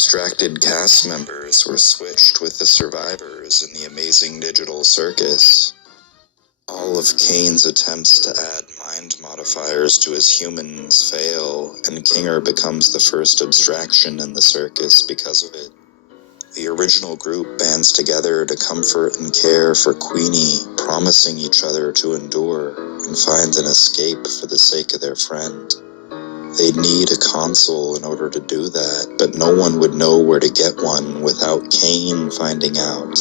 Abstracted cast members were switched with the survivors in the amazing digital circus. All of Kane's attempts to add mind modifiers to his humans fail, and Kinger becomes the first abstraction in the circus because of it. The original group bands together to comfort and care for Queenie, promising each other to endure and find an escape for the sake of their friend. They'd need a console in order to do that, but no one would know where to get one without Kane finding out.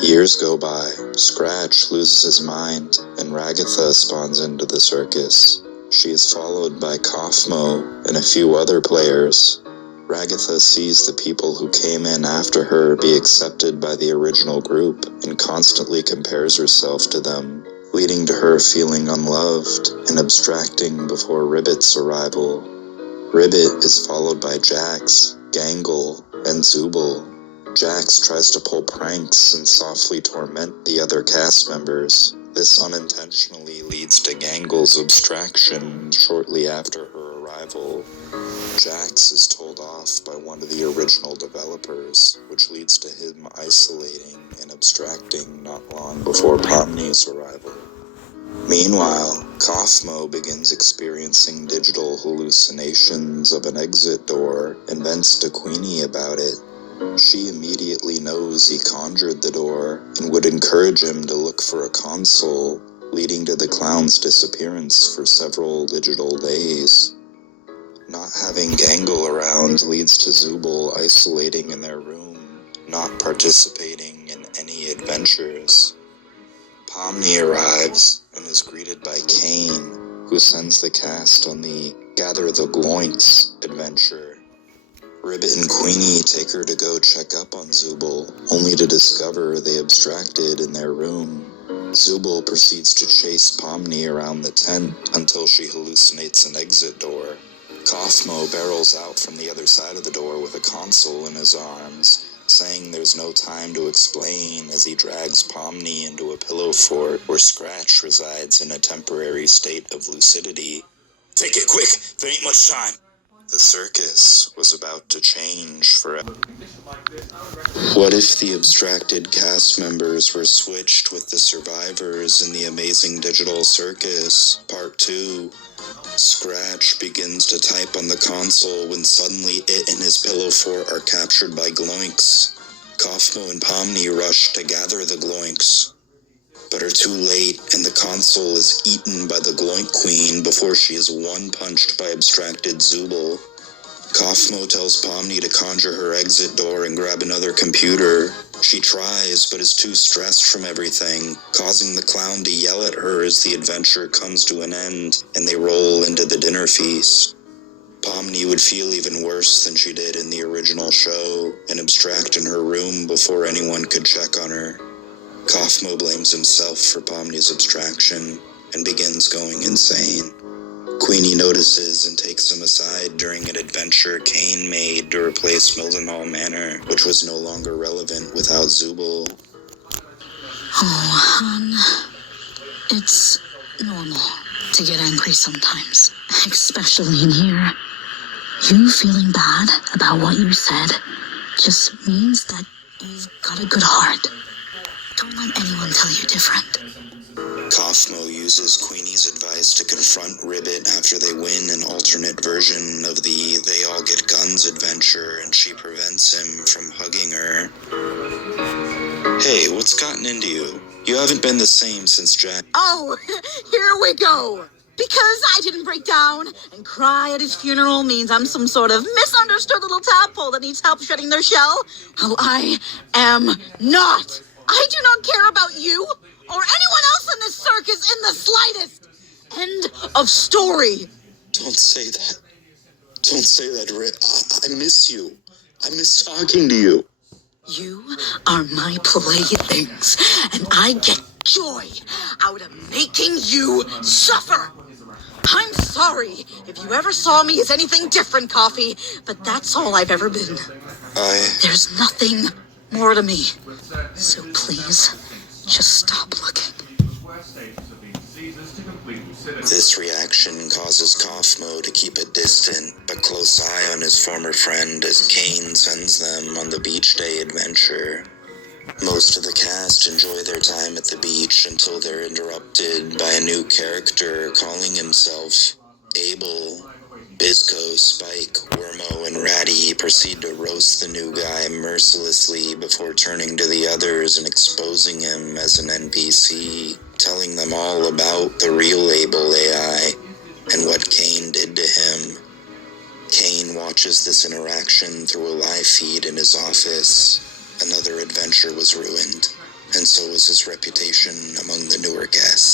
Years go by, Scratch loses his mind, and Ragatha spawns into the circus. She is followed by Kaufmo and a few other players. Ragatha sees the people who came in after her be accepted by the original group and constantly compares herself to them, leading to her feeling unloved and abstracting before Ribbit's arrival. Ribbit is followed by Jax, Gangle, and Zooble. Jax tries to pull pranks and softly torment the other cast members. This unintentionally leads to Gangle's abstraction shortly after her arrival. Jax is told off by one of the original developers, which leads to him isolating and abstracting not long before Pomni's arrival. Meanwhile, Kaufmo begins experiencing digital hallucinations of an exit door and vents to Queenie about it. She immediately knows he conjured the door and would encourage him to look for a console, leading to the clown's disappearance for several digital days. Not having Gangle around leads to Zooble isolating in their room, not participating in any adventures. Pomni arrives and is greeted by Kane, who sends the cast on the Gather the Gloinks adventure. Ribbit and Queenie take her to go check up on Zooble, only to discover they abstracted in their room. Zooble proceeds to chase Pomni around the tent until she hallucinates an exit door. Kaufmo barrels out from the other side of the door with a console in his arms, saying there's no time to explain as he drags Pomni into a pillow fort where Scratch resides in a temporary state of lucidity. Take it quick, there ain't much time. The circus was about to change forever. What if the abstracted cast members were switched with the survivors in the amazing digital circus? Part 2. Scratch begins to type on the console when suddenly it and his pillow fort are captured by Gloinks. Kaufmo and Pomni rush to gather the Gloinks, but are too late, and the console is eaten by the Gloink Queen before she is one-punched by abstracted Zooble. Kaufmo tells Pomni to conjure her exit door and grab another computer. She tries, but is too stressed from everything, causing the clown to yell at her as the adventure comes to an end, and they roll into the dinner feast. Pomni would feel even worse than she did in the original show, and abstract in her room before anyone could check on her. Kaufmo blames himself for Pomni's abstraction and begins going insane. Queenie notices and takes him aside during an adventure Kane made to replace Mildenhall Manor, which was no longer relevant without Zooble. Oh, hon. It's normal to get angry sometimes, especially in here. You feeling bad about what you said just means that you've got a good heart. Don't let anyone tell you different. Kaufmo uses Queenie's advice to confront Ribbit after they win an alternate version of the They All Get Guns adventure, and she prevents him from hugging her. Hey, what's gotten into you? You haven't been the same since Jack. Oh, here we go. Because I didn't break down and cry at his funeral means I'm some sort of misunderstood little tadpole that needs help shedding their shell? Well, I am not. I do not care about you or anyone else in this circus in the slightest. End of story. Don't say that. Don't say that, Rick. I miss you. I miss talking to you. You are my playthings, and I get joy out of making you suffer. I'm sorry if you ever saw me as anything different, Coffee, but that's all I've ever been. There's nothing more to me. So please, just stop looking. This reaction causes Kaufmo to keep a distant but close eye on his former friend as Kane sends them on the beach day adventure. Most of the cast enjoy their time at the beach until they're interrupted by a new character calling himself Abel. Bisco, Spike, Wormo, and Ratty proceed to roast the new guy mercilessly before turning to the others and exposing him as an NPC, telling them all about the real Abel AI and what Kane did to him. Kane watches this interaction through a live feed in his office. Another adventure was ruined, and so was his reputation among the newer guests.